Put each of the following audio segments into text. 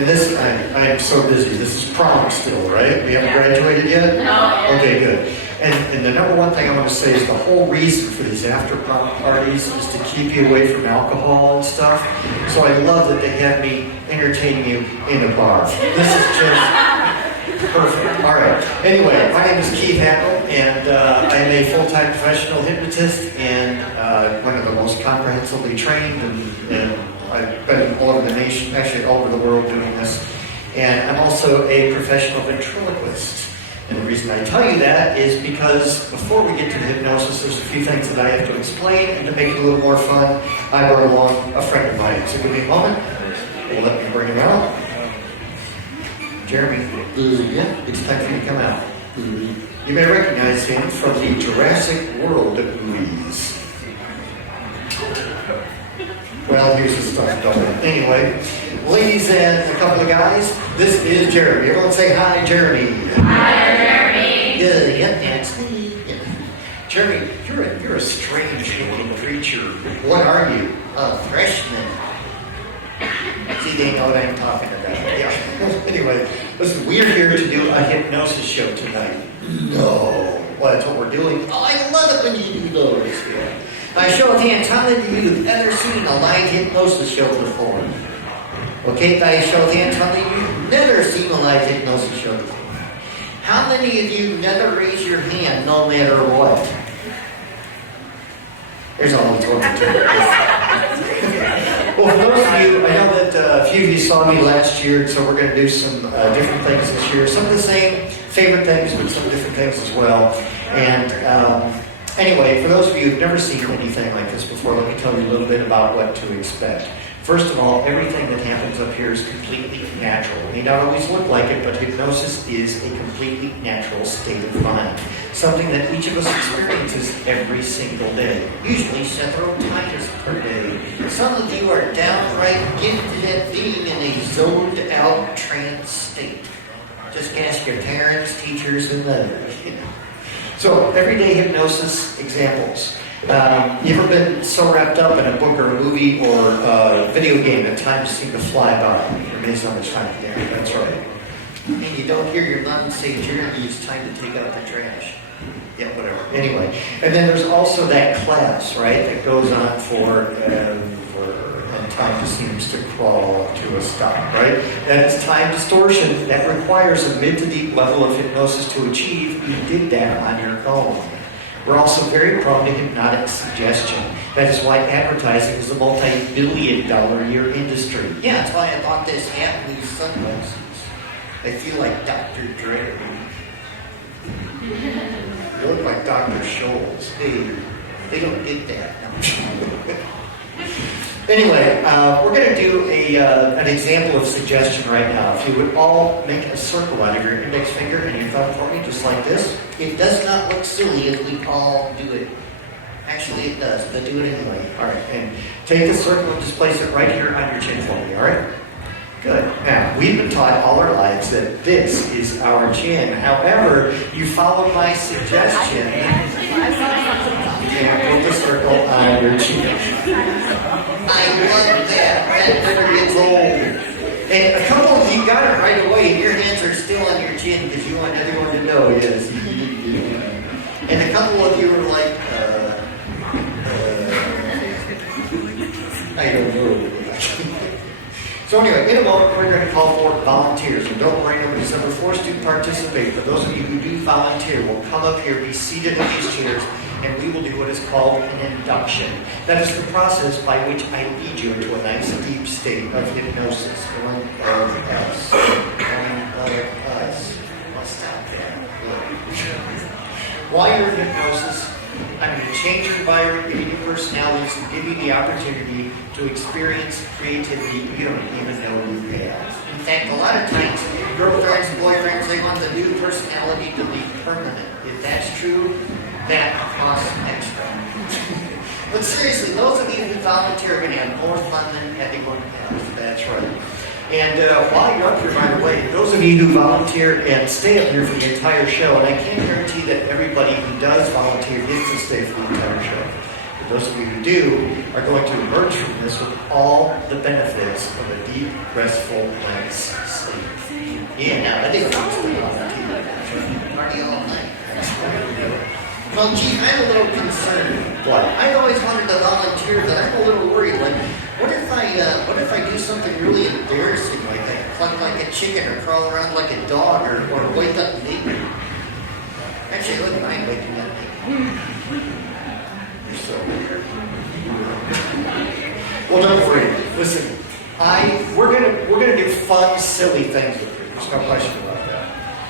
And this, I'm so busy. This is prom still, right? We haven't graduated yet? No. Okay, good. And the number one thing I want to say is the whole reason for these after prom parties is to keep you away from alcohol and stuff. So I love that they have me entertaining you in a bar. This is just perfect. All right. Anyway, my name is Keith Handel, and I'm a full-time professional hypnotist and one of the most comprehensively trained, and I've been all over the nation, actually all over the world doing this. And I'm also a professional ventriloquist. And the reason I tell you that is because before we get to the hypnosis, there's a few things that I have to explain, and to make it a little more fun, I brought along a friend of mine. So give me a moment. We'll let me bring him out. Jeremy, yeah, it's time for you to come out. You may recognize him from the Jurassic World movies. Well, here's the stuff going. Anyway, ladies and a couple of guys, this is Jeremy. Everyone say hi, Jeremy. Hi, Jeremy. Good, yeah, that's me. Jeremy, you're a strange-looking creature. What are you? A freshman. See, they know what I'm talking about. Yeah. Anyway, listen, we're here to do a hypnosis show tonight. No. Well, that's what we're doing. Oh, I love it when you do those. Yeah. By show of hands, how many of you have ever seen a live hypnosis show before? Okay, by show of hands, how many of you have never seen a live hypnosis show before? How many of you never raise your hand no matter what? There's always one or two. Well, for those of you, I know that a few of you saw me last year, so we're going to do some different things this year. Some of the same favorite things, but some different things as well. And anyway, for those of you who've never seen anything like this before, let me tell you a little bit about what to expect. First of all, everything that happens up here is completely natural. It may not always look like it, but hypnosis is a completely natural state of mind. Something that each of us experiences every single day. Usually several times per day. Some of you are downright gifted at being in a zoned out trance state. Just ask your parents, teachers, and others. So, everyday hypnosis examples. You ever been so wrapped up in a book or a movie or a video game that time just seemed to fly by? You're amazed how much time there. That's right. And you don't hear your mom say, Jeremy, it's time to take out the trash. Yeah, whatever. Anyway. And then there's also that class, right, that goes on forever, and time just seems to crawl to a stop, right? That is time distortion that requires a mid to deep level of hypnosis to achieve. You did that on your own. We're also very prone to hypnotic suggestion. That is why advertising is a multi-billion-dollar-a-year industry. Yeah, that's why I bought this hat and these sunglasses. I feel like Dr. Dre. You look like Dr. Scholl's. Hey, they don't get that. No. Anyway, we're going to do an example of suggestion right now. If you would all make a circle out of your index finger and your thumb for me, just like this. It does not look silly as we all do it. Actually, it does, but do it anyway. All right, and take the circle and just place it right here on your chin for me, all right? Good. Now, we've been taught all our lives that this is our chin. However, you followed my suggestion and put the circle on your chin. I love that. That never gets old. And a couple of you got it right away, and your hands are still on your chin because you want everyone to know, yes. And a couple of you were like, I don't know. So anyway, in a moment, we're going to call for volunteers. And don't worry, nobody's ever forced to participate. For those of you who do volunteer, will come up here, be seated in these chairs, and we will do what is called an induction. That is the process by which I lead you into a nice deep state of hypnosis. One of us. One of us. I'll stop there. While you're in hypnosis, I'm going to change your environment, give you new personalities, and give you the opportunity to experience creativity you don't even know you have. In fact, a lot of times, girlfriends and boyfriends, they want the new personality to be permanent. If that's true, that costs extra. But seriously, those of you who volunteer are going to have more fun than anyone else. That's right. And while you're up here, by the way, those of you who volunteer and stay up here for the entire show, and I can't guarantee that everybody who does volunteer gets to stay for the entire show. Those of you who do are going to emerge from this with all the benefits of a deep, restful night's sleep. Yeah, now I think I'm sleep on the TV. Party all night. Well, gee, I'm a little concerned. What? I always wanted to volunteer, but I'm a little worried. Like, what if I do something really embarrassing, like I cluck like a chicken or crawl around like a dog or wake up naked? Actually, I wouldn't mind waking up naked. You're so weird. Well, don't worry. Listen, we're gonna do fun, silly things with you. There's no question about that.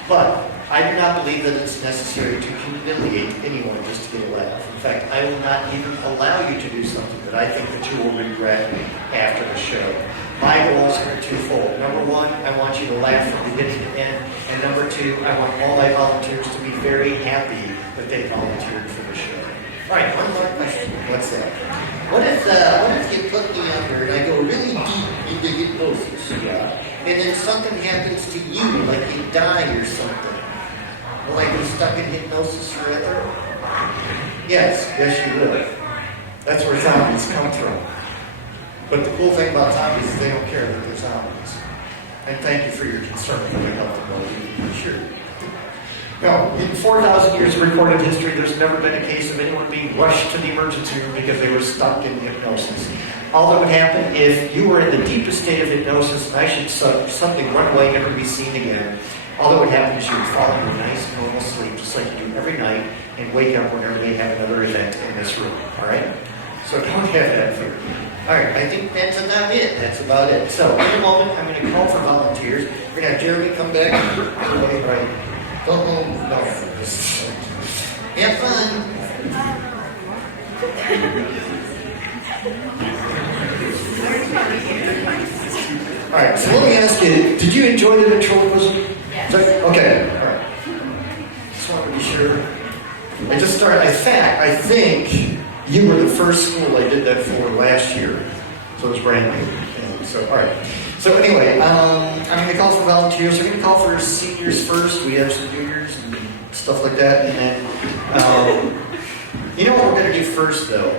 But I do not believe that it's necessary to humiliate anyone just to get a laugh. In fact, I will not even allow you to do something that I think that you will regret after the show. My goals are twofold. Number one, I want you to laugh from beginning to end. And number two, I want all my volunteers to be very happy that they volunteered for the show. All right, one more question. What's that? What if you put me under and I go really deep into hypnosis, and then something happens to you, like you die or something? Will I be stuck in hypnosis forever? Yes, you will. That's where zombies come from. But the cool thing about zombies is they don't care that they're zombies. And thank you for your concern for the health and well-being. Sure. No, in 4,000 years of recorded history, there's never been a case of anyone being rushed to the emergency room because they were stuck in hypnosis. All that would happen if you were in the deepest state of hypnosis and I should suddenly run away, never be seen again. All that would happen is you would fall into a nice, normal sleep, just like you do every night, and wake up whenever they have another event in this room. All right? So don't have that fear. All right, I think that's about it. So in a moment, I'm going to call for volunteers. We're going to have Jeremy come back. Everybody, right? Go home. No, just have fun. All right, so let me ask you, did you enjoy the ventriloquism? Yes. Okay, all right. Just want to be sure. I just started, in fact, I think you were the first school I did that for last year. So it was brand new. And so, all right. So anyway, I'm going to call for volunteers. We're going to call for seniors first. We have some juniors and stuff like that. And then, you know what we're going to do first, though?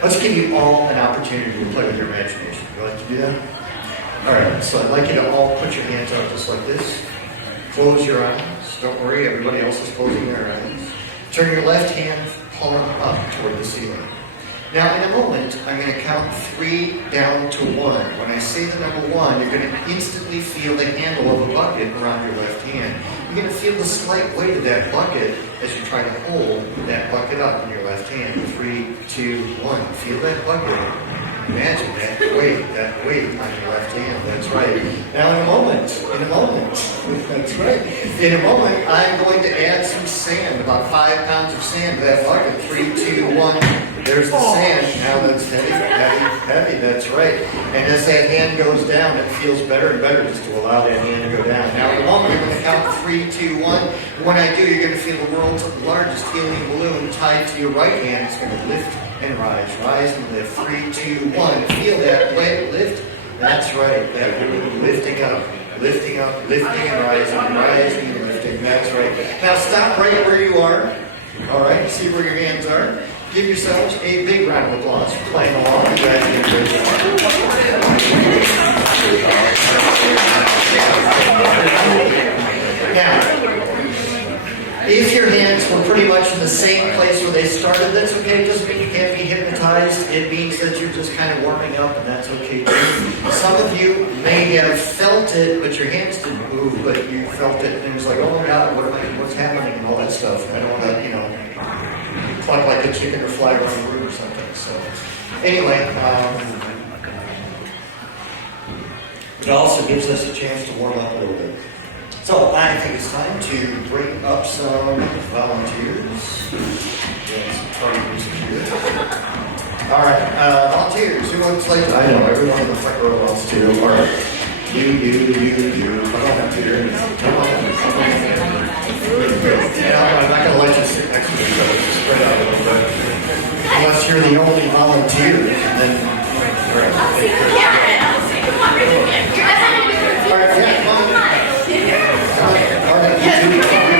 Let's give you all an opportunity to play with your imagination. Would you like to do that? All right. So I'd like you to all put your hands out just like this. Close your eyes. Don't worry, everybody else is closing their eyes. Turn your left hand palm up toward the ceiling. Now, in a moment, I'm going to count 3 down to 1. When I say the number 1, you're going to instantly feel the handle of a bucket around your left hand. You're going to feel the slight weight of that bucket as you try to hold that bucket up in your left hand. 3, 2, 1. Feel that bucket. Imagine that weight on your left hand. That's right. Now, in a moment, that's right. In a moment, I'm going to add some sand, about 5 pounds of sand to that bucket. 3, 2, 1. There's the sand. Now that's heavy. That's right. And as that hand goes down, it feels better and better just to allow that hand to go down. Now, in a moment, I'm going to count 3, 2, 1. When I do, you're going to feel the world's largest helium balloon tied to your right hand. It's going to lift and rise and lift. 3, 2, 1. Feel that weight lift. That's right. That balloon lifting up, lifting and rising and lifting. That's right. Now stop right where you are. All right. See where your hands are. Give yourselves a big round of applause for playing along. You guys did a great job. Now, if your hands were pretty much in the same place where they started, that's okay. It doesn't mean you can't be hypnotized. It means that you're just kind of warming up, and that's okay too. Some of you may have felt it, but your hands didn't move, but you felt it, and it was like, oh my God, what's happening, and all that stuff. I don't want to, cluck like a chicken or fly around the room or something. So, anyway, it also gives us a chance to warm up a little bit. So I think it's time to bring up some volunteers. Yeah, some targets here. All right, volunteers. Who wants to play? I know everyone in the front row wants to. All right, you. Come on up here. Come on. Yeah, I'm not going to let you sit next to me, so it's spread out a little bit. Unless you're the only volunteer, and then. All right, yeah, come on.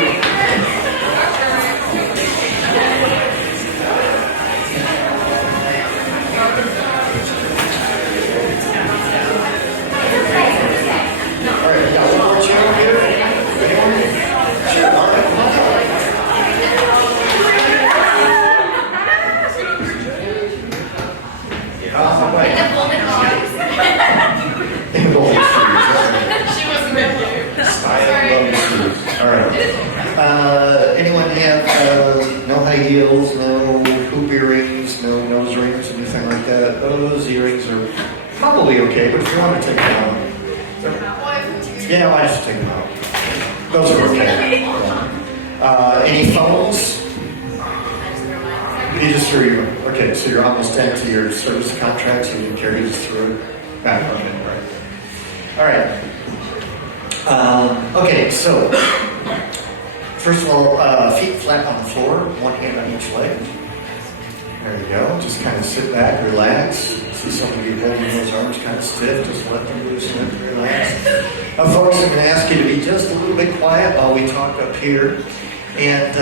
Oh, In right. the golden arms. In the golden shoes. All right. She wasn't with you. Style love shoes. All right. Anyone have no high heels, no hoop earrings, no nose rings, anything like that? Those earrings are probably okay, but if you want to take them out, yeah, I just take them out. Those are okay. Any phones? You just threw your, okay, so you're almost into your service contract, so you didn't carry this through back on it, right? All right. Okay, so first of all, feet flat on the floor, one hand on each leg. There you go. Just kind of sit back, relax. See some of you holding those arms kind of stiff. Just let them loosen up and relax. Now, folks, I'm going to ask you to be just a little bit quiet while we talk up here. And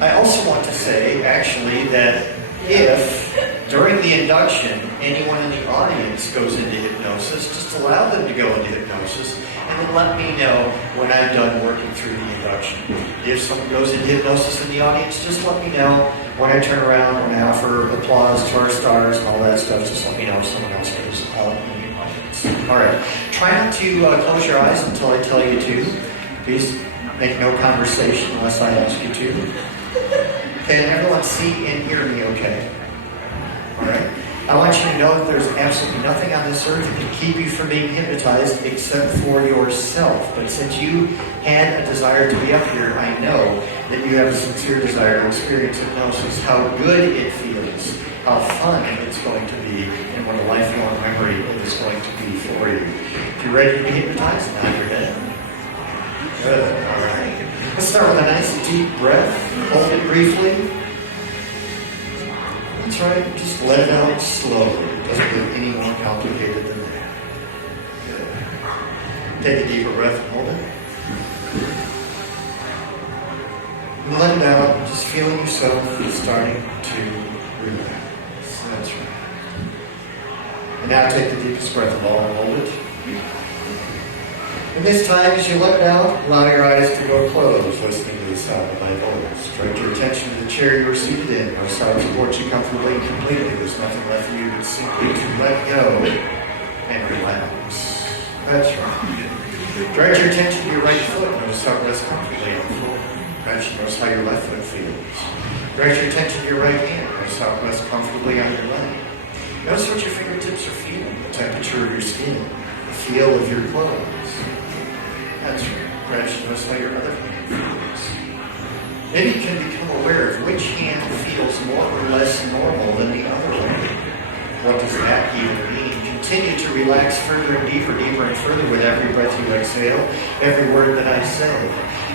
I also want to say, actually, that if during the induction anyone in the audience goes into hypnosis, just allow them to go into hypnosis and then let me know when I'm done working through the induction. If someone goes into hypnosis in the audience, just let me know. When I turn around, when I offer applause to our stars and all that stuff, just let me know if someone else goes out in the audience. All right. Try not to close your eyes until I tell you to. Please make no conversation unless I ask you to. Can everyone see and hear me okay? All right. I want you to know that there's absolutely nothing on this earth that can keep you from being hypnotized except for yourself. But since you had a desire to be up here, I know that you have a sincere desire to experience hypnosis, how good it feels, how fun it's going to be, and what a lifelong memory it is going to be for you. If you're ready to be hypnotized, nod your head. Good. All right. Let's start with a nice deep breath. Hold it briefly. That's right. Just let it out slowly. It doesn't get any more complicated than that. Good. Take a deeper breath and hold it. And let it out. Just feeling yourself starting to relax. That's right. And now take the deepest breath of all and hold it. And this time, as you let it out, allow your eyes to go closed, listening to the sound of my voice. Direct your attention to the chair you are seated in. Our side supports you comfortably and completely. There's nothing left for you but simply to let go and relax. That's right. Direct your attention to your right foot. Notice how it rests comfortably on the floor. Notice how your left foot feels. Direct your attention to your right hand. Notice how it rests comfortably on your leg. Notice what your fingertips are feeling, the temperature of your skin, the feel of your clothes. That's right. Notice how your other hand feels. Maybe you can become aware of which hand feels more or less normal than the other one. What does that even mean? Continue to relax further and deeper and further with every breath you exhale, every word that I say.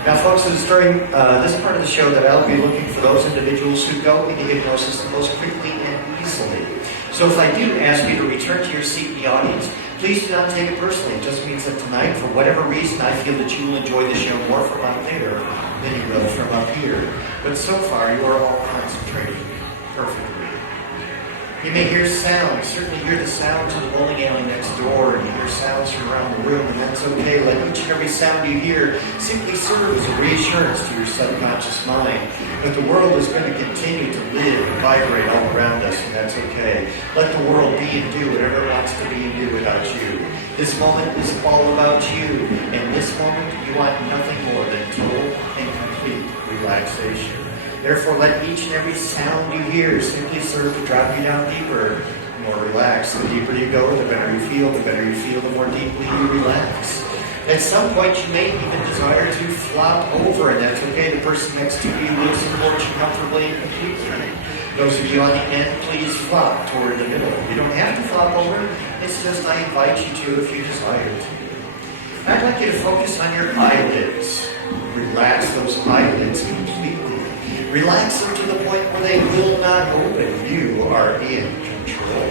Now, folks, it's during this part of the show that I'll be looking for those individuals who go into hypnosis the most quickly and easily. So if I do ask you to return to your seat in the audience, please do not take it personally. It just means that tonight, for whatever reason, I feel that you will enjoy the show more from out there than you will from up here. But so far, you are all concentrating perfectly. You may hear sounds. Certainly hear the sounds of the bowling alley next door, and you hear sounds from around the room, and that's okay. Let each and every sound you hear simply serve as a reassurance to your subconscious mind that the world is going to continue to live and vibrate all around us, and that's okay. Let the world be and do whatever it wants to be and do without you. This moment is all about you, and this moment you want nothing more than total and complete relaxation. Therefore, let each and every sound you hear simply serve to drop you down deeper, more relaxed. The deeper you go, the better you feel. The better you feel, the more deeply you relax. At some point, you may even desire to flop over, and that's okay. The person next to you will support you comfortably and completely. Those of you on the end, please flop toward the middle. You don't have to flop over. It's just I invite you to if you desire to. I'd like you to focus on your eyelids. Relax those eyelids completely. Relax them to the point where they will not open. You are in control.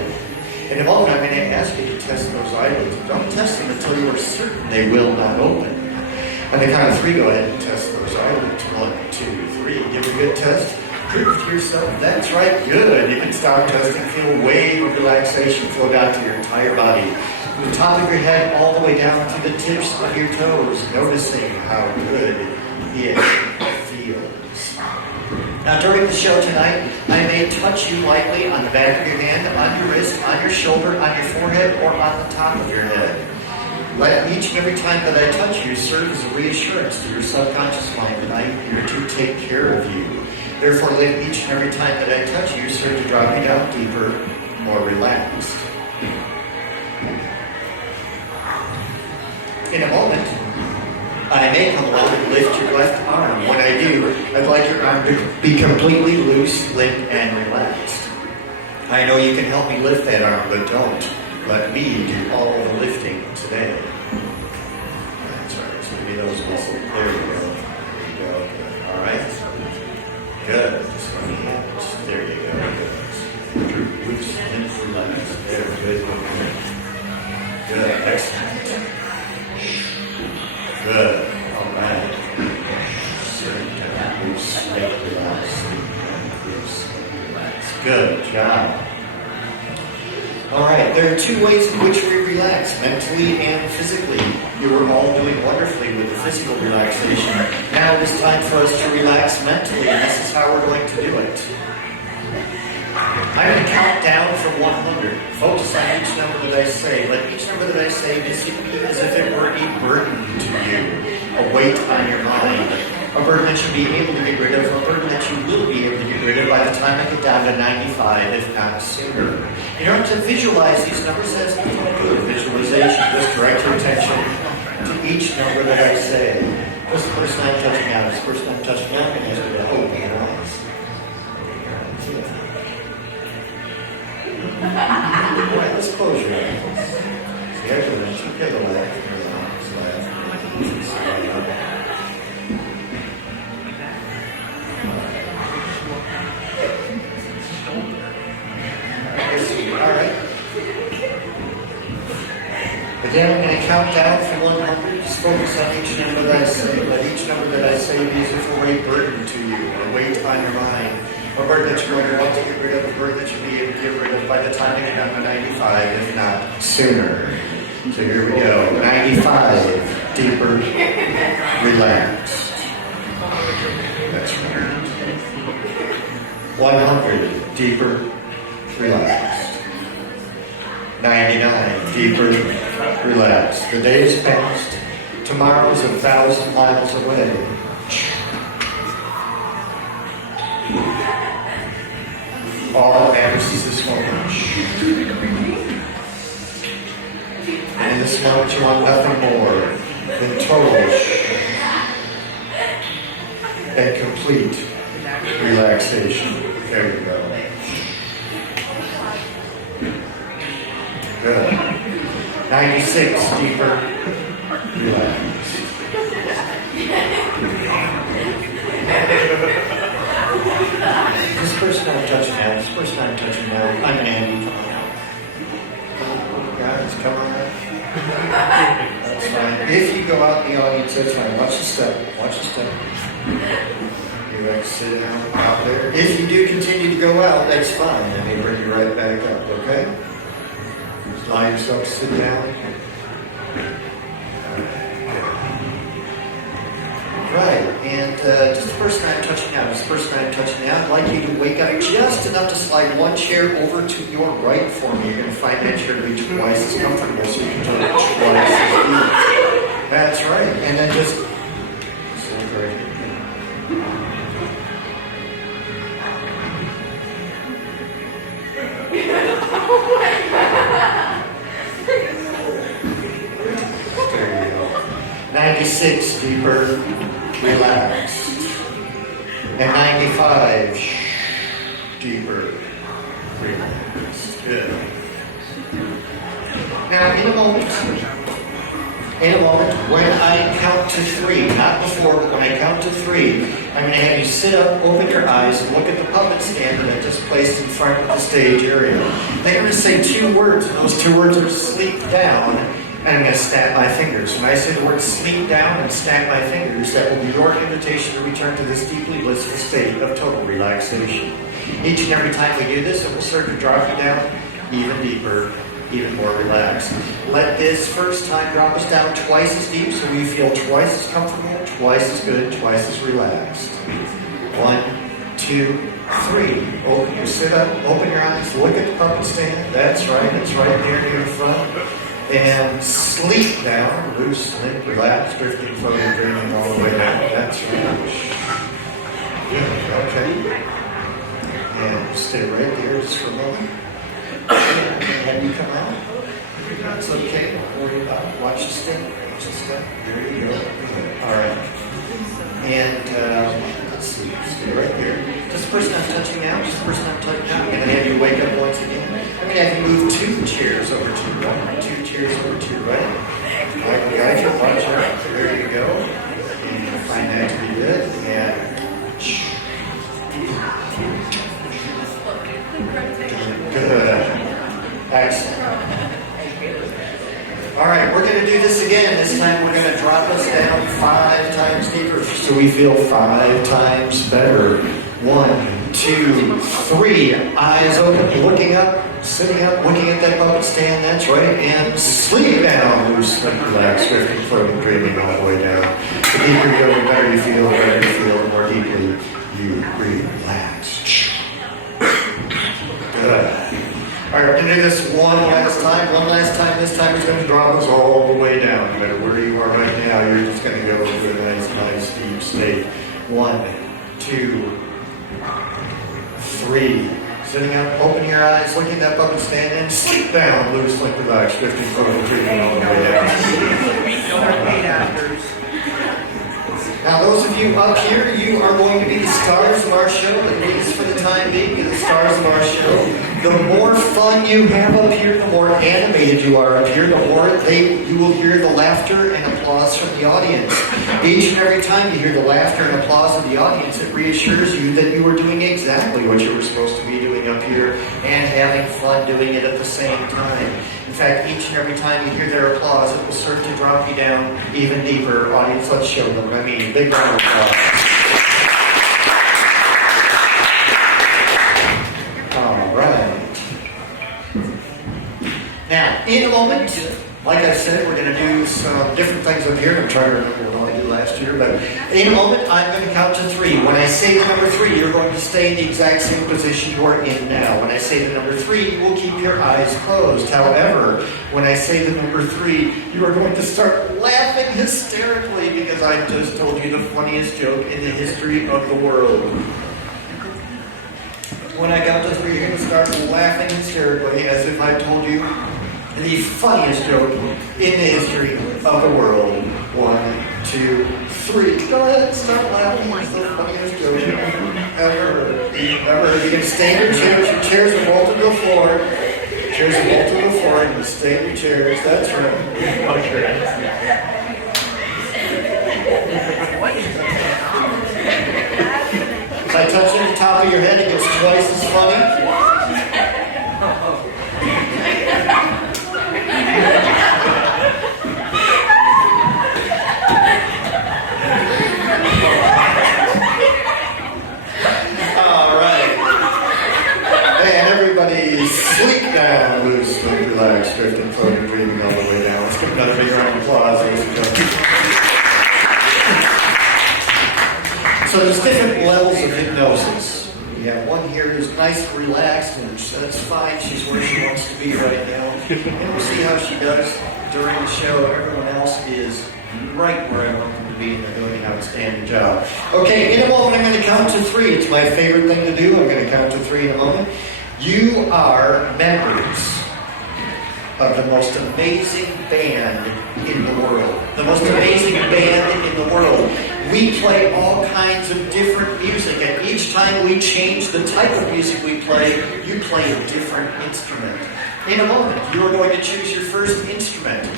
In a moment, I'm going to ask you to test those eyelids. Don't test them until you are certain they will not open. On the count of 3, go ahead and test those eyelids. 1, 2, 3. Give a good test. Prove to yourself. That's right. Good. You can stop testing. Feel a wave of relaxation flow down to your entire body. From the top of your head all the way down to the tips of your toes. Noticing how good it feels. Now, during the show tonight, I may touch you lightly on the back of your hand, on your wrist, on your shoulder, on your forehead, or on the top of your head. Let each and every time that I touch you serve as a reassurance to your subconscious mind that I am here to take care of you. Therefore, let each and every time that I touch you serve to drop you down deeper, more relaxed. In a moment, I may come along and lift your left arm. When I do, I'd like your arm to be completely loose, limp, and relaxed. I know you can help me lift that arm, but don't let me do all the lifting today. That's right. So give me those muscles. There you go. There you go. All right. Good. Just let me have it. There you go. Good. Loose, limp, relaxed. There. Good. Good. Excellent. Good. All right. Good job. All right. There are two ways in which we relax, mentally and physically. You were all doing wonderfully with the physical relaxation. Now it is time for us to relax mentally, and this is how we're going to do it. I'm going to count down from 100. Focus on each number that I say. Let each number that I say visit me as if it were a burden to you, a weight on your mind, a burden that you'll be able to get rid of, a burden that you will be able to get rid of by the time I get down to 95, if not sooner. You don't have to visualize these numbers. That's nothing to do with visualization. Just direct your attention to each number that I say. This is the person I'm touching now. This person I'm touching now, I'm going to ask you to open your eyes. All right, let's close your eyes. See, excellent. You get a laugh. Laugh. All right. Again, I'm going to count down from 100. Just focus on each number that I say. Let each number that I say be as if it were a burden to you, a weight on your mind. A burden that you're going to want to get rid of, a burden that you'll be able to get rid of by the time you get down to 95, if not sooner. So here we go. 95, deeper, relaxed. That's right. 100, deeper, relaxed. 99, deeper, relaxed. The day is past. Tomorrow is 1,000 miles away. All that matters is this moment. And in this moment, you want nothing more than total and complete relaxation. There you go. Good. 96, deeper, relaxed. This person I'm touching now, I'm Andy. Guys, come on. That's fine. If you go out in the audience, that's fine. Watch the step. You exit out there. If you do continue to go out, that's fine. I may bring you right back up, okay? Just allow yourself to sit down. Right, and just the person I'm touching now, I'd like you to wake up just enough to slide one chair over to your right for me. You're going to find that chair to be twice as comfortable, so you can do it twice as deep. That's right, and then just sit right here. There you go. 96, deeper, relaxed. And 95, deeper, relaxed. Good. Now, in a moment, when I count to 3, not before, but when I count to 3, I'm going to have you sit up, open your eyes, and look at the puppet stand that I just placed in front of the stage area. Then I'm going to say 2 words, and those 2 words are sleep down, and I'm going to snap my fingers. When I say the word sleep down and snap my fingers, that will be your invitation to return to this deeply blissful state of total relaxation. Each and every time we do this, it will serve to drop you down even deeper, even more relaxed. Let this first time drop us down twice as deep so we feel twice as comfortable, twice as good, twice as relaxed. 1, 2, 3. Open, you sit up, open your eyes, look at the puppet stand. That's right, it's right there near the front. And sleep down, loose, limp, relax, drifting, floating, dreaming all the way down. That's right. Good, okay. And stay right there just for a moment. And have you come out? It's okay, don't worry about it. Watch the step, watch the step. There you go. Good. All right. And let's see, stay right there. Just the person I'm touching now, just the person I'm touching now. I'm going to have you wake up once again. I'm going to have you move 2 chairs over to your right, 2 chairs over to your right. Like the guy can watch out. There you go. And you'll find that to be good. And good. Excellent. All right, we're going to do this again. This time we're going to drop us down 5 times deeper so we feel 5 times better. 1, 2, 3. Eyes open, looking up, sitting up, looking at that puppet stand. That's right. And sleep down. Loose, relax, drifting, floating, dreaming all the way down. The deeper you go, the better you feel, the better you feel, the more deeply you relax. Good. All right, we're going to do this one last time. One last time. This time it's going to drop us all the way down. No matter where you are right now, you're just going to go to a nice, deep state. 1, 2, 3. Sitting up, open your eyes, looking at that puppet stand, and sleep down. Loose, limp, relax, drifting, floating, dreaming all the way down. Now, those of you up here, you are going to be the stars of our show, at least for the time being, you're the stars of our show. The more fun you have up here, the more animated you are up here, the more you will hear the laughter and applause from the audience. Each and every time you hear the laughter and applause of the audience, it reassures you that you are doing exactly what you were supposed to be doing up here and having fun doing it at the same time. In fact, each and every time you hear their applause, it will serve to drop you down even deeper. Audience, let's show them what I mean. Big round of applause. All right. Now, in a moment, like I said, we're going to do some different things up here. I'm trying to remember what I did last year, but in a moment, I'm going to count to 3. When I say the number 3, you're going to stay in the exact same position you are in now. When I say the number 3, you will keep your eyes closed. However, when I say the number 3, you are going to start laughing hysterically because I just told you the funniest joke in the history of the world. When I count to 3, you're going to start laughing hysterically as if I told you the funniest joke in the history of the world. 1, 2, 3. Go ahead, start laughing. It's the funniest joke ever. You can stay in your chairs. Your chairs are bolted to the floor. Chairs are bolted to the floor. You can stay in your chairs. That's right. If I touch you on the top of your head, it gets twice as funny. All right. And everybody sleep down, loose, limp, relax, drifting, floating, dreaming all the way down. Let's give another big round of applause, ladies and gentlemen. So there's different levels of hypnosis. We have one here who's nice and relaxed, and that's fine. She's where she wants to be right now. And we'll see how she does during the show. Everyone else is right where I want them to be, and they're doing an outstanding job. Okay, in a moment I'm going to count to 3. It's my favorite thing to do. I'm going to count to 3 in a moment. You are members of the most amazing band in the world. The most amazing band in the world. We play all kinds of different music, and each time we change the type of music we play, you play a different instrument. In a moment, you are going to choose your first instrument,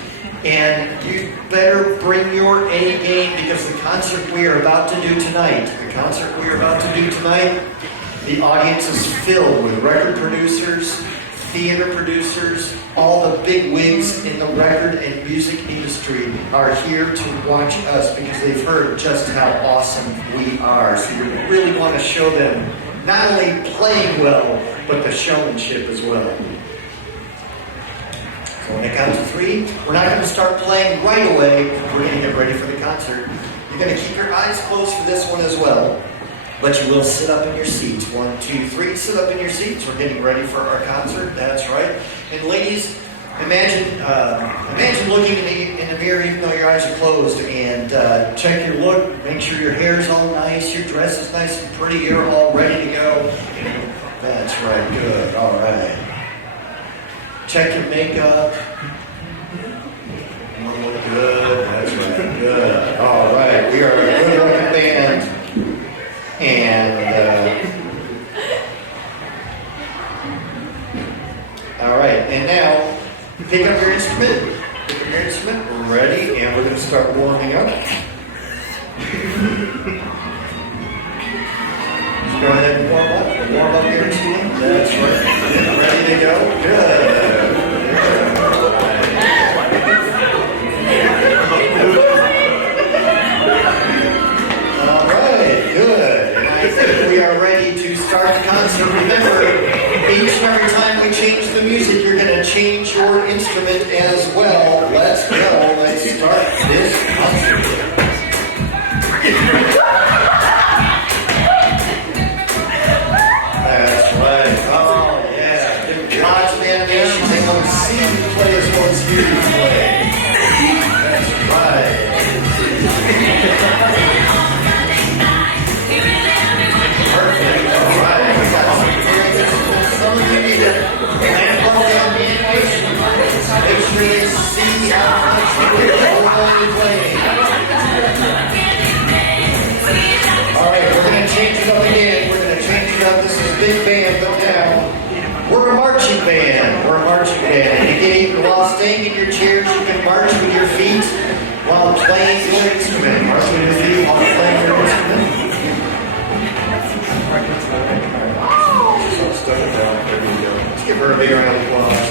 and you better bring your A game, because the concert we are about to do tonight, the audience is filled with record producers, theater producers, all the big wigs in the record and music industry are here to watch us because they've heard just how awesome we are. So you really want to show them not only playing well, but the showmanship as well. So when I count to 3, we're not going to start playing right away. We're going to get ready for the concert. You're going to keep your eyes closed for this one as well. but you will sit up in your seats. 1, 2, 3, sit up in your seats. We're getting ready for our concert. That's right. And ladies, imagine looking in the mirror even though your eyes are closed, and check your look. Make sure your hair's all nice, your dress is nice and pretty, you're all ready to go. That's right, good, all right. Check your makeup. Good, that's right, good. All right, we are a good-looking band. And, all right, and now, pick up your instrument. Pick up your instrument, we're ready, and we're going to start warming up. Just go ahead and warm up your instrument. That's right, ready to go, good. All right, good. And I think we are ready to start the concert. Remember, each and every time we change the music, you're going to change your instrument as well. Let's go. Let's start this concert. That's right. Oh, yeah. Lots of animations. They want to see you play as well as hear you play. That's right. Perfect. All right. We got some of you need to land down the animation. Make sure they see how much you're playing. All right, we're going to change it up again. We're going to change it up. This is a big band, but now we're a marching band. We're a marching band. And again, while staying in your chairs, you can march with your feet while playing your instrument. March with your feet while playing your instrument. Stuff it down. There we go. Let's give her a big round of applause.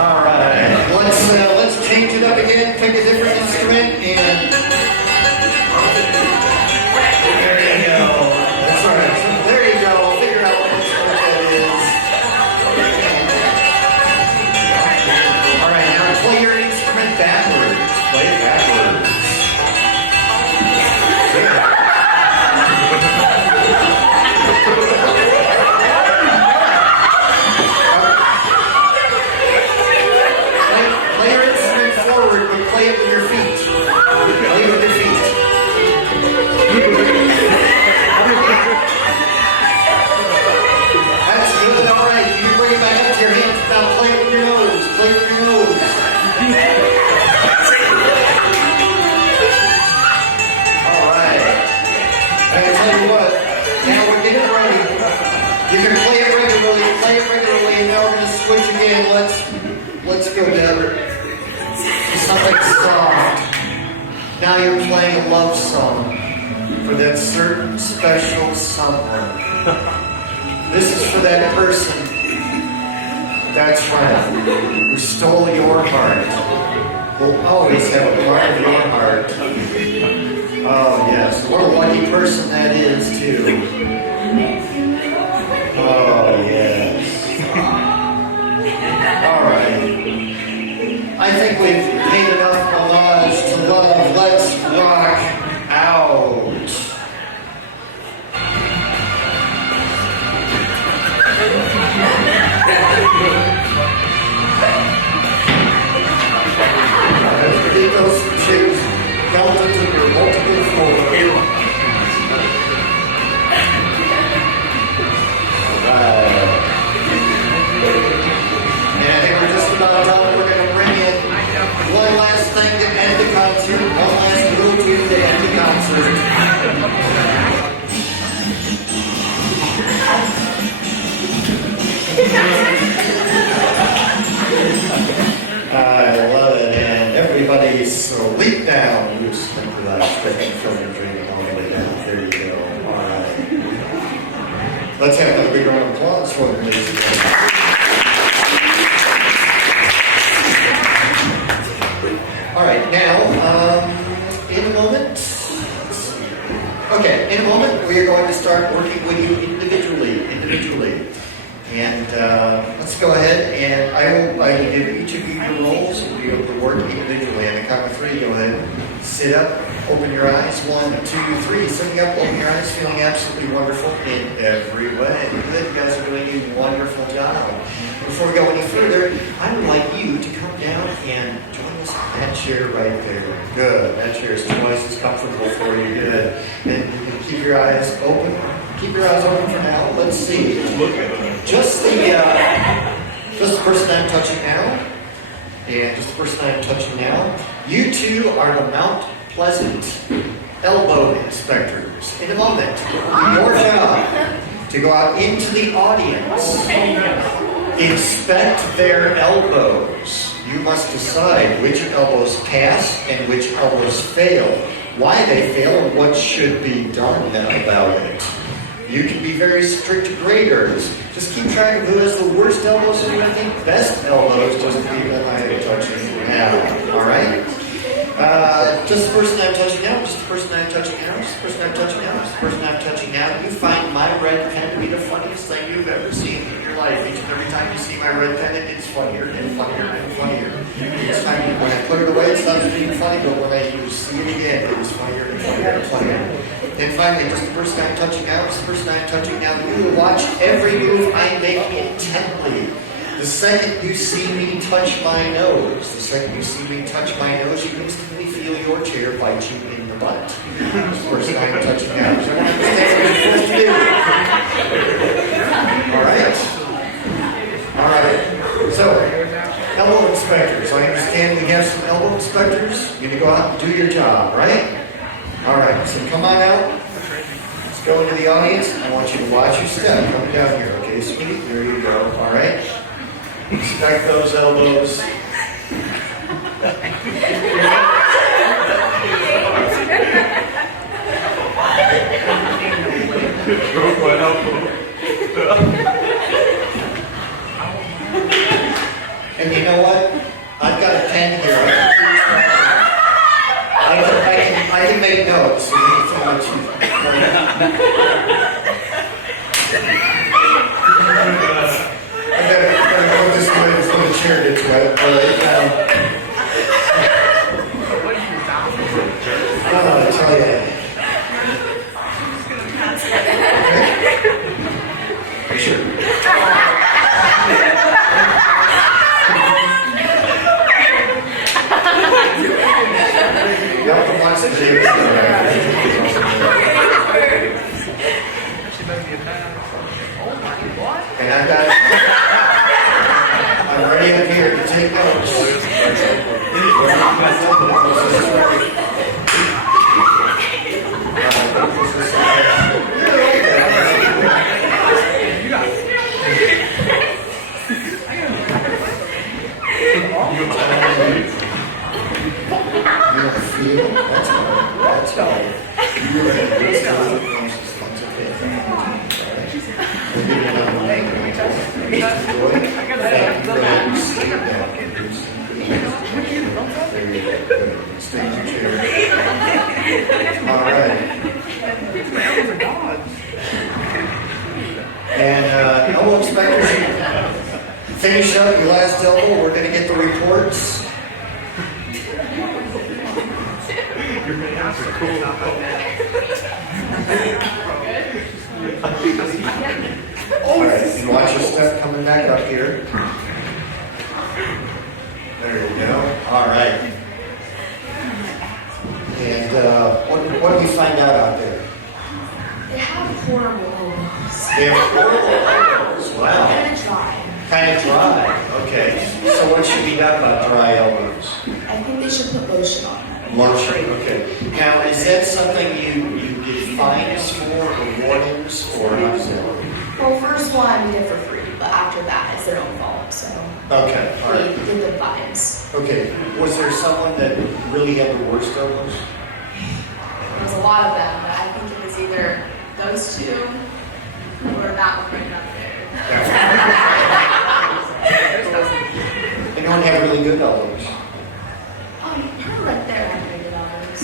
All right. Let's change it up again. Pick a different instrument and there you go. That's all right. There you go. Figure out what instrument that is. All right. Now play your instrument backwards. Play it backwards. Yeah. Play your instrument forward, but play it with your feet. Play it with your feet. That's good, all right. You can bring it back up to your hands. Now play it with your nose. Play it with your nose. All right. I tell you what, now we're getting ready. You can play it regularly, and now we're going to switch again. Let's go down to something soft. Now you're playing a love song for that certain special someone. This is for that person, that's right, who stole your heart. Will always have a part of your heart. Oh yes, what a lucky person that is too. Oh yes. All right. I think we've paid enough homage to love. Let's rock out. Get those chicks melted to your multiple floors. And I think we're just about done. We're going to bring in one last thing to end the concert. One last little tune to end the concert. I love it. And everybody sleep down. You sleep without expecting from your dreaming all the way down. There you go. All right. Let's have another big round of applause for them, ladies and gentlemen. All right, now, in a moment, we are going to start working with you individually. And let's go ahead, and I will give each of you your roles. You'll be able to work individually. On the count of three, go ahead, sit up, open your eyes. 1, 2, 3. Sitting up, open your eyes, feeling absolutely wonderful in every way. Good, you guys are doing a wonderful job. Before we go any further, I would like you to come down and join us in that chair right there. Good. That chair is twice as comfortable for you. Good. And you can keep your eyes open. Keep your eyes open for now. Let's see. Just the person I'm touching now, and just the person I'm touching now. You two are the Mount Pleasant elbow inspectors. In a moment, it will be your job to go out into the audience, inspect their elbows. You must decide which elbows pass and which elbows fail, why they fail, and what should be done about it. You can be very strict graders. Just keep track of who has the worst elbows and who has the best elbows. Just the people I'm touching now. All right? Just the person I'm touching now. Just the person I'm touching now. Just the person I'm touching now. Just the person I'm touching now. You find my red pen to be the funniest thing you've ever seen in your life. Each and every time you see my red pen, it gets funnier and funnier and funnier. Each time when I put it away, it stops being funny, but when I see it again, it was funnier and funnier and funnier. And finally, just the person I'm touching now, just the person I'm touching now. You will watch every move I make intently. The second you see me touch my nose, you instantly feel your chair bite you in the butt. Just the person I'm touching now. So I understand what you're supposed to do. All right. So, elbow inspectors. I understand we have some elbow inspectors. You're going to go out and do your job, right? All right, so come on out. Let's go into the audience. I want you to watch your step coming down here, okay, sweetie? There you go. All right. Inspect those elbows. And you know what? I've got a pen here. I can make notes. So you can tell what you I better put this away before the chair gets wet. I tell you. Sure. You have to watch the video. And I'm ready up here to take notes. Let's go. All right. And elbow inspectors, finish up your last elbow. We're going to get the reports. All right, and watch your step coming back up here. There you go. All right. And what do you find out there? They have horrible elbows. They have horrible elbows. Wow. Kind of dry. Kind of dry. Okay. So what should be done about dry elbows? I think they should put lotion on them. Lotion. Okay. Now, is that something you get fines for, or warnings, or how does that work? Well, first one we did for free, but after that it's their own fault. So Okay. All right. we did the fines. Okay. Was there someone that really had the worst elbows? There was a lot of them, but I think it was either those two or that one right up there. Anyone have really good elbows? Her right there had very good elbows.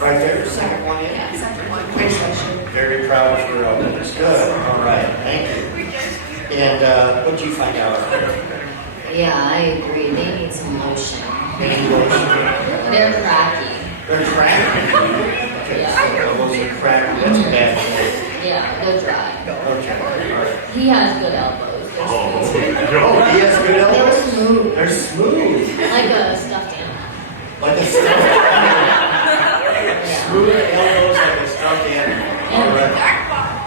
Right there, the second one in? Yeah, second one. Great session. Very proud of your elbows. Good. All right. Thank you. And what did you find out? Yeah, I agree. They need some lotion. Any lotion? They're cracky. They're cracky? Okay, Yeah. so those are cracky. That's a bad thing. Yeah, they're dry. Okay, all right. He has good elbows. They're smooth. Oh, he has good They're elbows? smooth. They're smooth. Like a stuffed animal. Like a stuffed animal. Yeah. Smooth elbows like a stuffed animal. All right.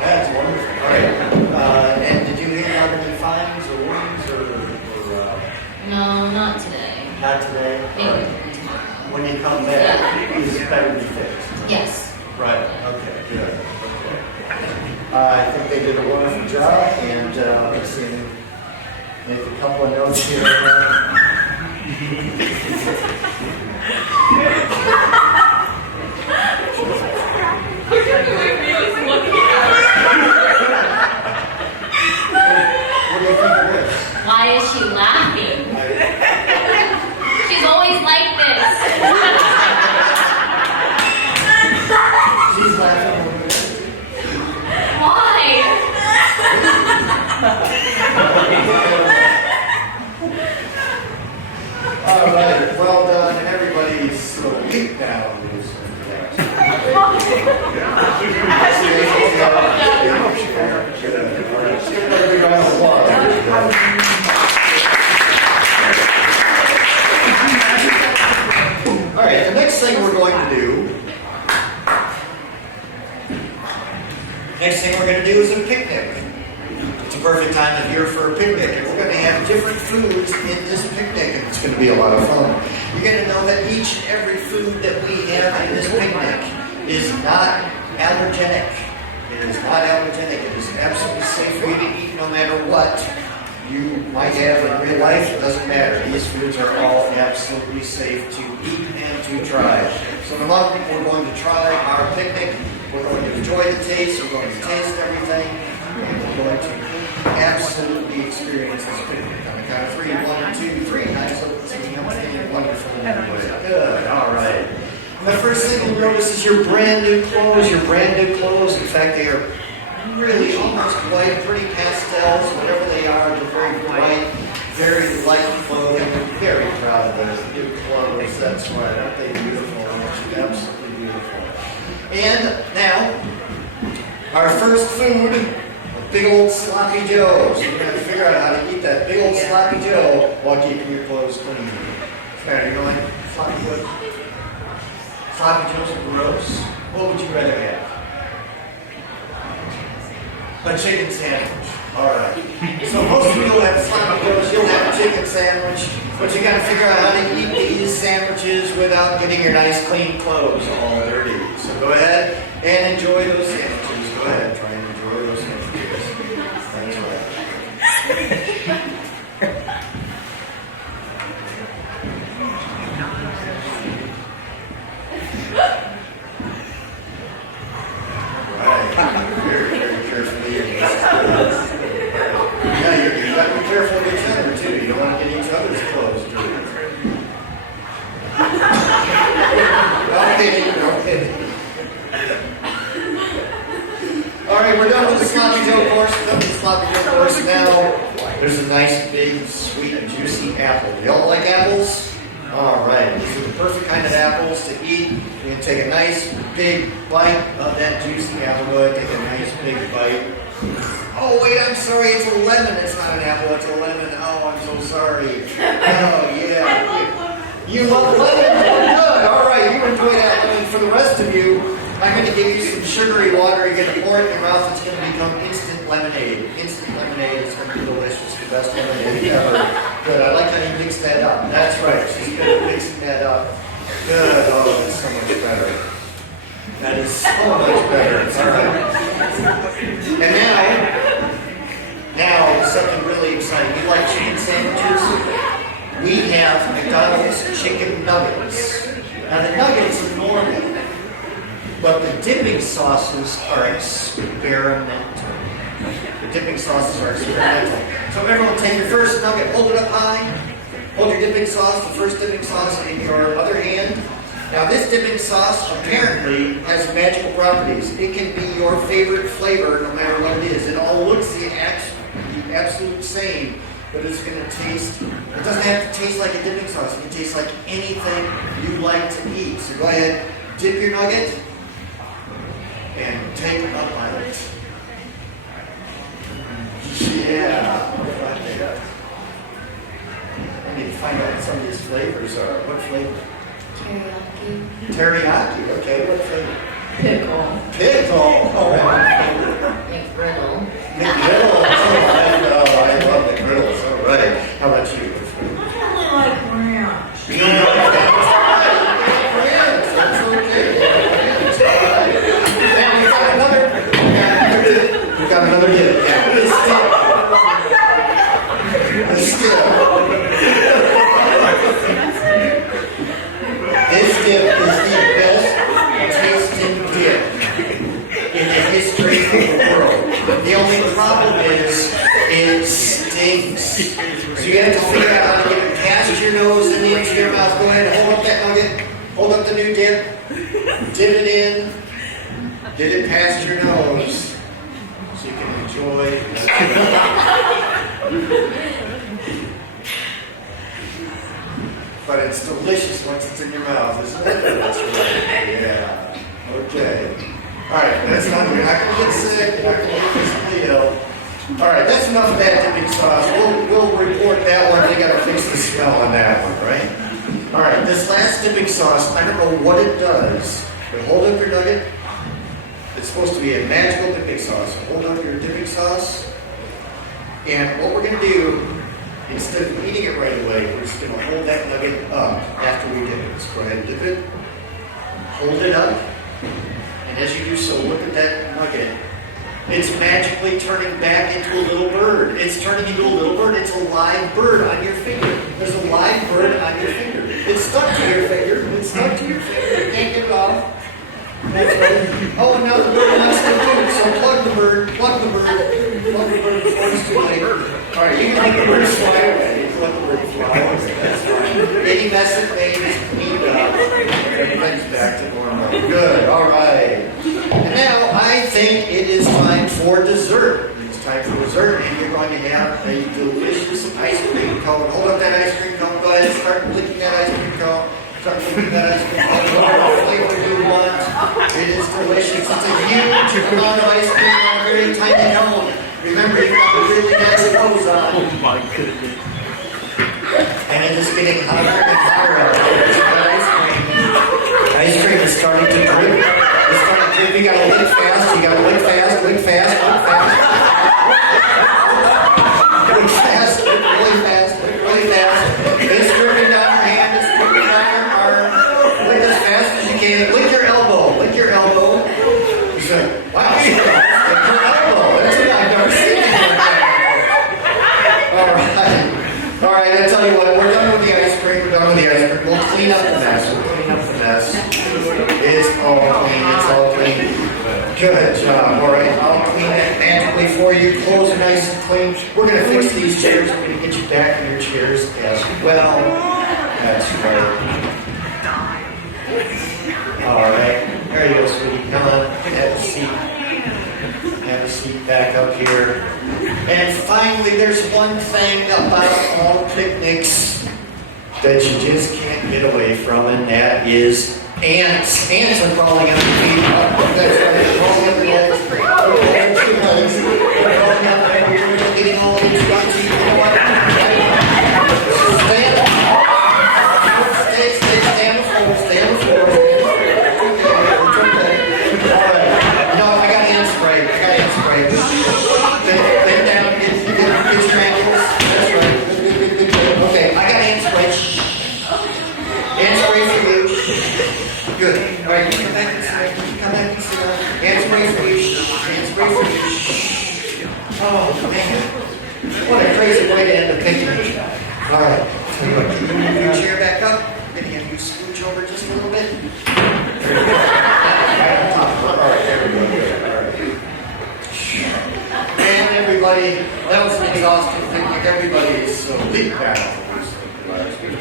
That's wonderful. All right. And did you hit out any fines or warnings or No, not today. not today? All right. Maybe tomorrow. When you come back, it's better to be fixed. Yes. Right. Okay. Good. Okay. I think they did a wonderful job, and let's see, make a couple of notes here. What do you think of this? Why is she laughing? She's always like this. She's laughing over there. Why? All right, well done, and everybody's so weak now. All right, the next thing we're going to do. Is a picnic. It's a perfect time of year for a picnic, and we're going to have different foods in this picnic, and it's going to be a lot of fun. You're going to know that each and every food that we have in this picnic is not allergenic. It is not allergenic. It is absolutely safe for you to eat no matter what you might have in real life. It doesn't matter. These foods are all absolutely safe to eat and to try. So in a moment, we're going to try our picnic. We're going to enjoy the taste. We're going to taste everything. And we're going to absolutely experience this picnic. On the count of 3, 1, 2, 3. Nice. Wonderful. Good. All right. And the first thing you'll notice is your brand new clothes. Your brand new clothes. In fact, they are really almost white, pretty pastels, whatever they are. They're very bright, very light clothing. We're very proud of those new clothes. That's right. Aren't they beautiful? Absolutely beautiful. And now, our first food, a big old sloppy joe. So we're going to figure out how to eat that big old sloppy joe while keeping your clothes clean. Claire, you know sloppy joe? Sloppy joes are gross. What would you rather have? A chicken sandwich. All right. So most of you will have sloppy joes. You'll have a chicken sandwich, but you got to figure out how to eat these sandwiches without getting your nice clean clothes all dirty. So go ahead and enjoy those sandwiches. Go ahead, try and enjoy those sandwiches. That's right. Very, very carefully. Yeah, you got to be careful of each other too. You don't want to get each other's clothes dirty. No kidding. All right, we're done with the sloppy joe course. We're done with the sloppy joe course. Now, there's a nice, big, sweet, and juicy apple. Y'all like apples? All right, these are the perfect kind of apples to eat. You're going to take a nice, big bite of that juicy apple. Go ahead, take a nice, big bite. Oh, wait, I'm sorry. It's a lemon. It's not an apple. It's a lemon. Oh, I'm so sorry. Oh, yeah. You love lemon? Oh, good. All right, you enjoy that lemon. For the rest of you, I'm going to give you some sugary water. You're going to pour it in your mouth. It's going to become instant lemonade. Instant lemonade is going to be delicious. The best lemonade ever. Good. I like how you mix that up. That's right. She's good at mixing that up. Good. Oh, that's so much better. That is so much better. All right. And now something really exciting. You like chicken sandwiches? We have McDonald's chicken nuggets. Now the nuggets are normal, but the dipping sauces are experimental. The dipping sauces are experimental. So everyone take your first nugget, hold it up high, hold your dipping sauce, the first dipping sauce in your other hand. Now this dipping sauce apparently has magical properties. It can be your favorite flavor no matter what it is. It all looks the absolute same, but it's going to taste, it doesn't have to taste like a dipping sauce. It can taste like anything you like to eat. So go ahead, dip your nugget, and take a bite. Yeah. I need to find out what some of these flavors are. What flavor? Teriyaki. Teriyaki. Okay, what flavor? Pickle. Pickle. All right. McGriddle. McGriddle. Oh, I love McGriddles. All right. How about you? I only like ranch. You don't know that? That's okay. Now we've got another dip. Yeah, this dip. This dip. This dip is the best tasting dip in the history of the world. The only problem is it stinks. So you have to figure out how to get it past your nose and into your mouth. Go ahead and hold up that nugget. Hold up the new dip. Dip it in. Get it past your nose so you can enjoy. But it's delicious once it's in your mouth, isn't it? That's right. Yeah. Okay. All right. That's not. You're not going to get sick. You're not going to get physically ill. All right. That's enough of that dipping sauce. We'll report that one. We got to fix the smell on that one, right? All right. This last dipping sauce, I don't know what it does. But hold up your nugget. It's supposed to be a magical dipping sauce. So hold up your dipping sauce. And what we're going to do, instead of eating it right away, we're just going to hold that nugget up after we dip it. So go ahead and dip it. Hold it up. And as you do so, look at that nugget. It's magically turning back into a little bird. It's turning into a little bird. It's a live bird on your finger. There's a live bird on your finger. It's stuck to your finger. It's stuck to your finger. You can't get it off. That's right. Oh, and now the bird wants to do it. So plug the bird. Plug the bird. Plug the bird before it's too late. All right, you can let the bird fly away. Let the bird fly away. That's fine. Any mess it made is cleaned up. Everything's back to normal. Good. All right. And now I think it is time for dessert. It's time for dessert, and you're going to have a delicious ice cream cone. Hold up that ice cream cone. Go ahead and start licking that ice cream cone. Start licking that ice cream cone. Whatever flavor you want. It is delicious. It's a huge amount of ice cream on a very tiny cone. Remember, you've got a really nice clothes on. Oh my goodness. And it is getting hotter and hotter out there. Ice cream. Ice cream is starting to drip. It's starting to drip. You gotta lick fast. You gotta lick fast, lick fast, lick fast. Lick fast, lick really fast, lick really fast. It's dripping down your hand. It's dripping down your arm. Lick as fast as you can. Lick your elbow. Lick your elbow. You say, wow, lick your elbow. That's what I've never seen. All right, I tell you what, we're done with the ice cream. We're done with the ice cream. We'll clean up the mess. We'll clean up the mess. It's all clean. It's all clean. Good job. All right, I'll clean that magically for you. Clothes are nice and clean. We're going to fix these chairs. We're going to get you back in your chairs as well. That's right. All right. There you go, sweetie. Come on. Have a seat. Have a seat back up here. And finally, there's one thing about all picnics that you just can't get away from, and that is ants. Ants are crawling on your feet. That's right. They're crawling up your legs. They're crawling up your legs. They're crawling up everywhere. They're getting all these guts. You know what? Stand up. Stay on the floor. Stay on the floor. Bend down, get your ankles. That's right. Good. Okay, I got hand spray. Hand spray for you. Good. All right, you come back and sit. Come back and sit. Hand spray for you. Hand spray for you. Oh, man. What a crazy way to end the picnic. All right. Tell you what, can you move your chair back up? I'm going to have you scooch over just a little bit. Right on top. All right, there we go. All right. And everybody, that was an exhausting picnic. Everybody is so big now. Let's give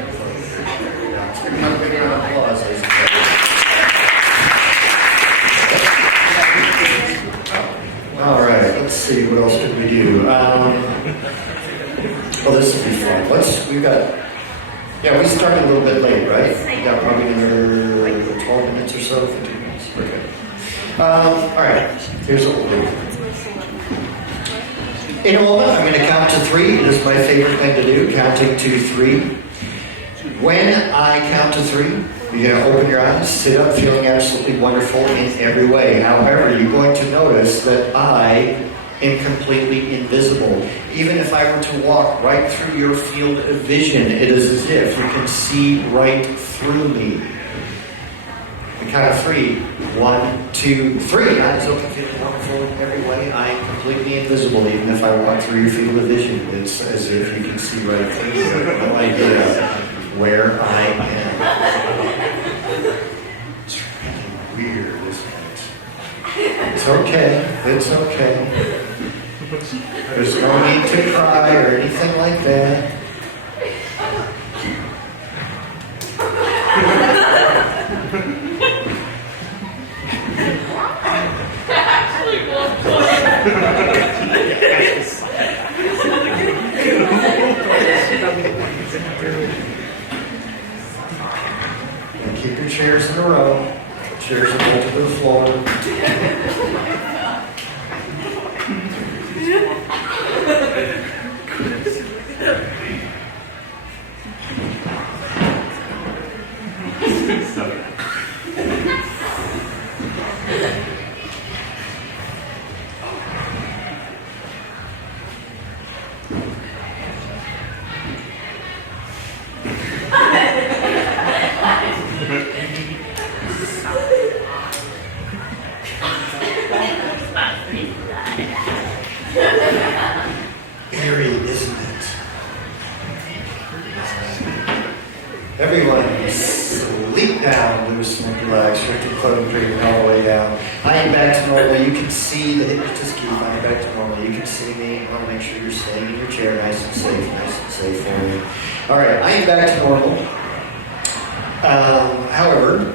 them a big round of applause, ladies and gentlemen. All right, let's see, what else can we do? Well, this will be fun. We started a little bit late, right? We got probably another 12 minutes or so, 15 minutes. Okay. All right, here's what we'll do. In a moment, I'm going to count to 3. It is my favorite thing to do, counting to 3. When I count to 3, you're going to open your eyes, sit up feeling absolutely wonderful in every way. However, you're going to notice that I am completely invisible. Even if I were to walk right through your field of vision, it is as if you can see right through me. The count of 3. 1, 2, 3. Eyes open, feeling wonderful in every way. I am completely invisible, even if I walk through your field of vision. It's as if you can see right through me. You have no idea where I am. It's really weird, isn't it? It's okay. It's okay. There's no need to cry or anything like that. And keep your chairs in a row. Chairs are rolled to the floor. Eerie, isn't it? Everyone, sleep down, loosen and relax. Lift your clothing, breathing all the way down. I am back to normal. You can see the hypnotist key. I am back to normal. You can see me. I want to make sure you're staying in your chair nice and safe for me. All right, I am back to normal. However,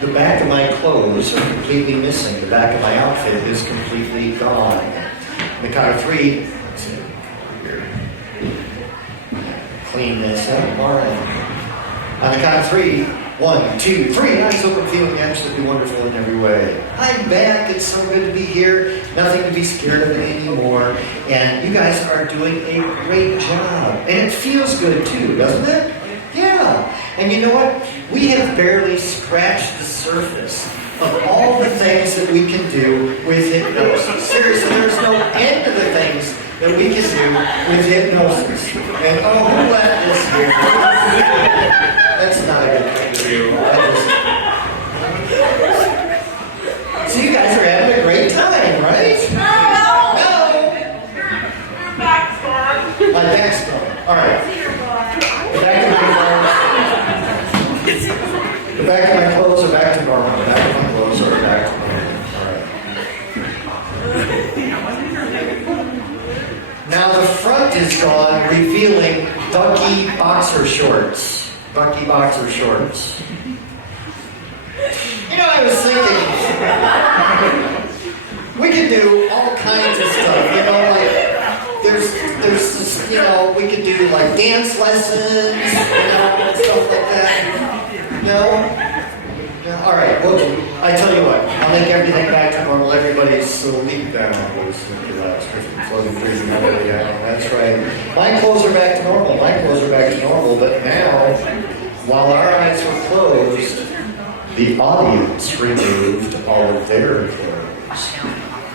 the back of my clothes are completely missing. The back of my outfit is completely gone. On the count of 3, let's see, here. Clean this up. All right. On the count of 3, 1, 2, 3. Eyes open, feeling absolutely wonderful in every way. I'm back. It's so good to be here. Nothing to be scared of anymore. And you guys are doing a great job. And it feels good too, doesn't it? Yeah. And you know what? We have barely scratched the surface of all the things that we can do with hypnosis. Seriously, there's no end to the things that we can do with hypnosis. And oh, who left this here? That's not a good thing to do. So you guys are having a great time, right? No! Your back's gone. My back's gone. All right. The back of my clothes are back to normal. The back of my clothes are back to normal. All right. Now the front is gone, revealing Ducky boxer shorts. Ducky boxer shorts. You know, I was thinking, we could do all kinds of stuff. You know, like there's this, you know, we could do like dance lessons, you know, stuff like that. No? No? All right. Well, I tell you what. I'll make everything back to normal. Everybody sleep down. Relax. Clothing, breathing all the way down. That's right. My clothes are back to normal. My clothes are back to normal. But now, while our eyes were closed, the audience removed all of their clothes.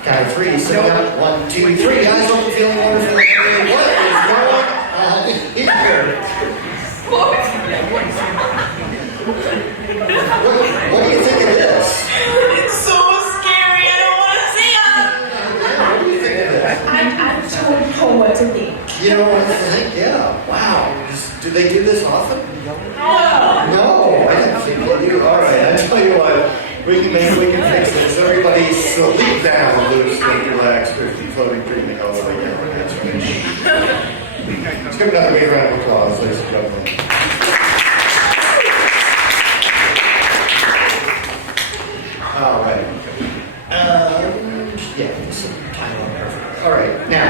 Count of 3. Sit down. 1, 2, 3. Eyes open, feeling wonderful. What is going on here? What do you think of this? It's so scary. I don't want to see it. What do you think of this? I don't know what to think. You know what I think? Yeah. Wow. Do they do this often? No. No, I didn't think they do. All right. I tell you what. We can fix this. Everybody sleep down, loose, and relax. Drifting, floating, dreaming all the way down. That's right. Let's give another big round of applause, ladies and gentlemen. All right. Yeah, this is time on perfect. All right. Now,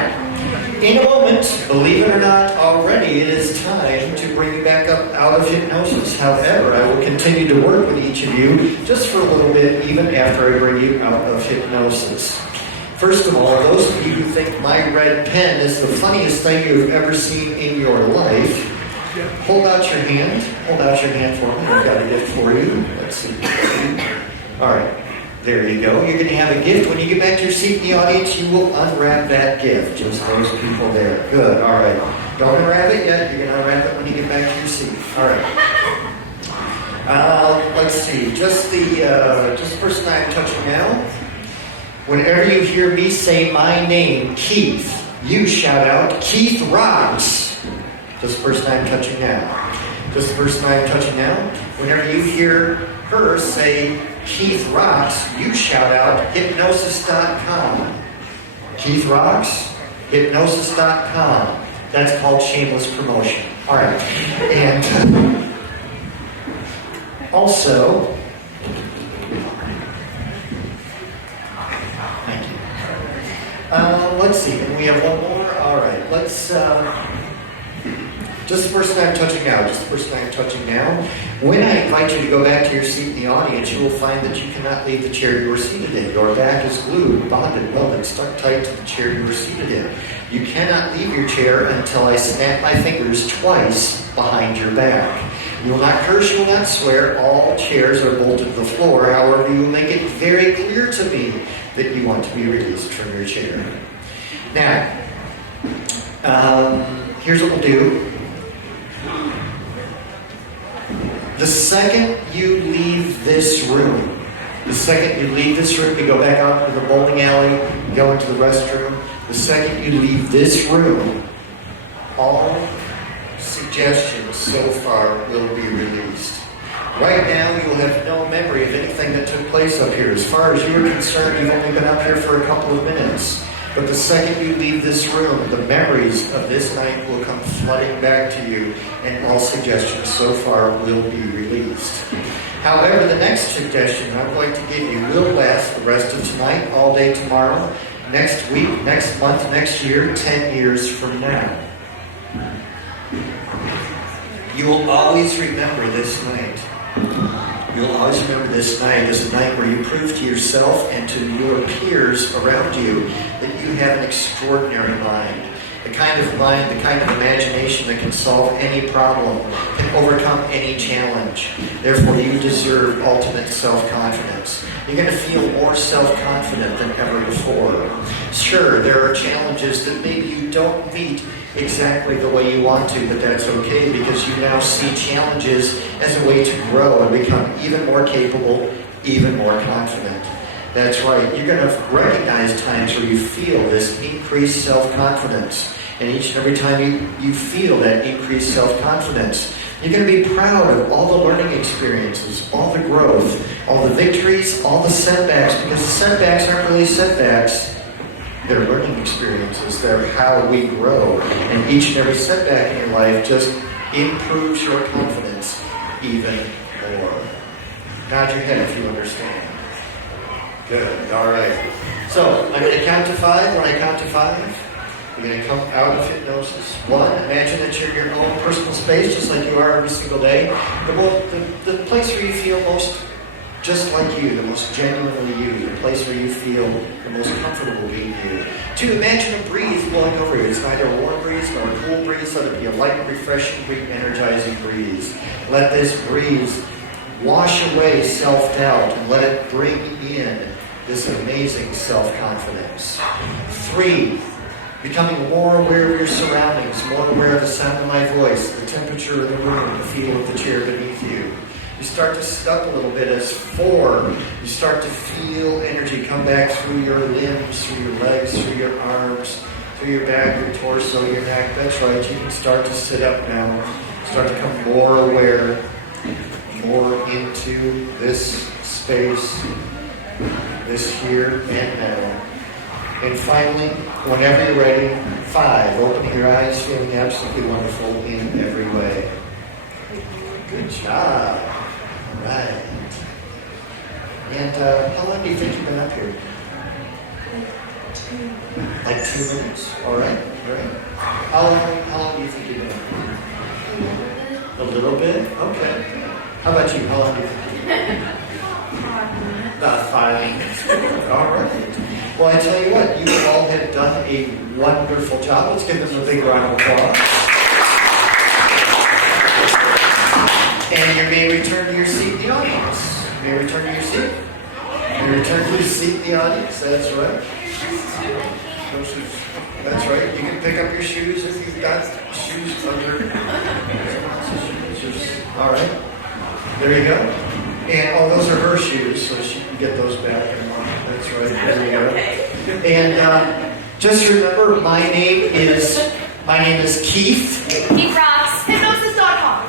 In a moment, believe it or not, already it is time to bring you back up out of hypnosis. However, I will continue to work with each of you just for a little bit, even after I bring you out of hypnosis. First of all, those of you who think my red pen is the funniest thing you've ever seen in your life, hold out your hand. Hold out your hand for me. I've got a gift for you. Let's see. All right. There you go. You're going to have a gift. When you get back to your seat in the audience, you will unwrap that gift. Just those people there. Good. All right. Don't unwrap it yet. You're going to unwrap it when you get back to your seat. All right. Let's see. Just the person I'm touching now. Whenever you hear me say my name, Keith, you shout out, Keith rocks. Just the person I'm touching now. Just the person I'm touching now. Whenever you hear her say, Keith rocks, you shout out hypnosis.com. Keith rocks, hypnosis.com. That's called shameless promotion. All right. And also, thank you. Let's see. And we have one more. All right. Let's. Just the person I'm touching now. Just the person I'm touching now. When I invite you to go back to your seat in the audience, you will find that you cannot leave the chair you are seated in. Your back is glued, bonded, welded, stuck tight to the chair you are seated in. You cannot leave your chair until I snap my fingers twice behind your back. You will not curse, you will not swear. All chairs are bolted to the floor. However, you will make it very clear to me that you want to be released from your chair. Now, here's what we'll do. The second you leave this room, you go back out to the bowling alley, go into the restroom. The second you leave this room, all suggestions so far will be released. Right now, you will have no memory of anything that took place up here. As far as you're concerned, you've only been up here for a couple of minutes. But the second you leave this room, the memories of this night will come flooding back to you, and all suggestions so far will be released. However, the next suggestion I'm going to give you will last the rest of tonight, all day tomorrow, next week, next month, next year, 10 years from now. You will always remember this night. You'll always remember this night where you prove to yourself and to your peers around you that you have an extraordinary mind. The kind of mind, the kind of imagination that can solve any problem, can overcome any challenge. Therefore, you deserve ultimate self-confidence. You're going to feel more self-confident than ever before. Sure, there are challenges that maybe you don't meet exactly the way you want to, but that's okay because you now see challenges as a way to grow and become even more capable, even more confident. That's right. You're going to recognize times where you feel this increased self-confidence. And each and every time you feel that increased self-confidence, you're going to be proud of all the learning experiences, all the growth, all the victories, all the setbacks, because the setbacks aren't really setbacks. They're learning experiences. They're how we grow. And each and every setback in your life just improves your confidence even more. Nod your head if you understand. Good. All right. So, I'm going to count to 5. When I count to 5, you're going to come out of hypnosis. 1, imagine that you're in your own personal space, just like you are every single day. The place where you feel most just like you, the most genuinely you, the place where you feel the most comfortable being you. 2, imagine a breeze blowing over you. It's neither a warm breeze nor a cool breeze. Let it be a light, refreshing, energizing breeze. Let this breeze wash away self-doubt and let it bring in this amazing self-confidence. 3, becoming more aware of your surroundings, more aware of the sound of my voice, the temperature of the room, the feel of the chair beneath you. You start to sit up a little bit. As 4, you start to feel energy come back through your limbs, through your legs, through your arms, through your back, your torso, your neck. That's right. You can start to sit up now. Start to become more aware, more into this space, this here and now. And finally, whenever you're ready, 5, opening your eyes, feeling absolutely wonderful in every way. Good job. All right. And how long do you think you've been up here? Like 2 minutes? All right, all right. How long do you think you're going to? A little bit? Okay. How about you? How long do you think you're going to? About 5 minutes. All right. Well, I tell you what, you all have done a wonderful job. Let's give them a big round of applause. And you may return to your seat in the audience. You may return to your seat. You may return to your seat in the audience. That's right. That's right. You can pick up your shoes if you've got shoes under someone else's shoes. All right. There you go. And those are her shoes, so she can get those back in a moment. That's right. There you go. And just remember, my name is Keith. Keith rocks. Hypnosis.com.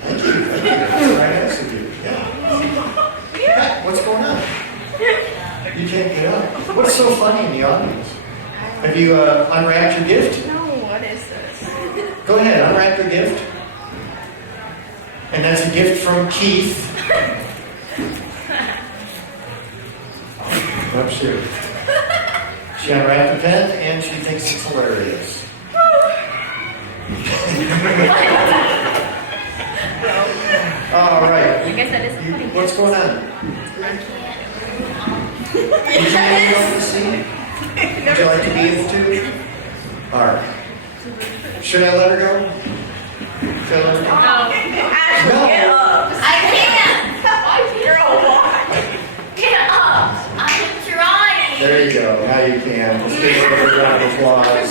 Thank you. That's very nice of you. Yeah. Hey, what's going on? You can't get up. What's so funny in the audience? Have you unwrapped your gift? No, what is this? Go ahead, unwrap your gift. And that's a gift from Keith. Oops, here. She unwrapped the pen and she thinks it's hilarious. All right. I guess that is funny. What's going on? You can't be able to see? Would you like to be able to? All right. Should I let her go? Should I let her go? No. Get up. I can't. You're a lot. Get up. I'm trying. There you go. Now you can. Let's give her a round of applause.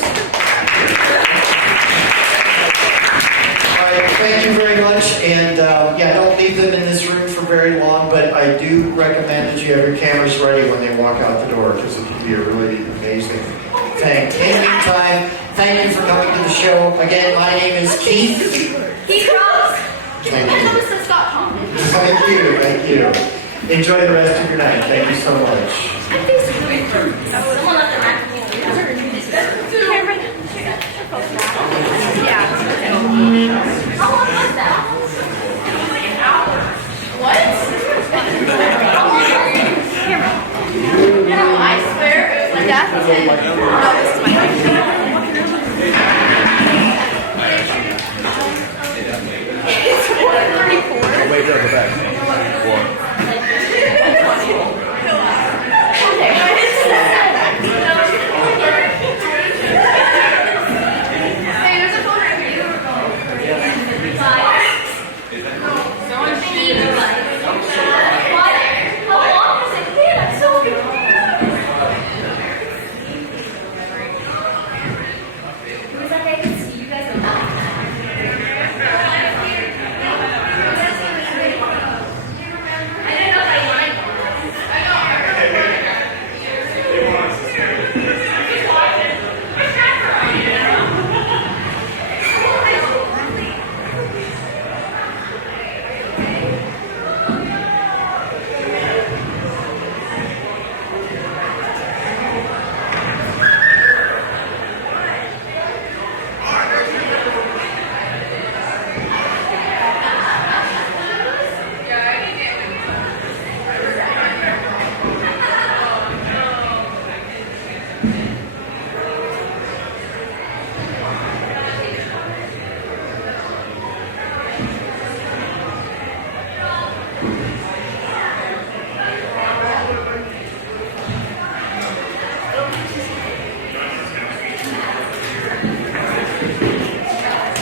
All right. Thank you very much. And don't leave them in this room for very long, but I do recommend that you have your cameras ready when they walk out the door because it can be a really amazing thing. In the meantime, thank you for coming to the show. Again, my name is Keith. Keith rocks. Thank you. Hypnosis.com. Thank you. Thank you. Enjoy the rest of your night. Thank you so much. Someone left the Mac. Yeah. How long was that? Like an hour. What? No, I swear it was like that.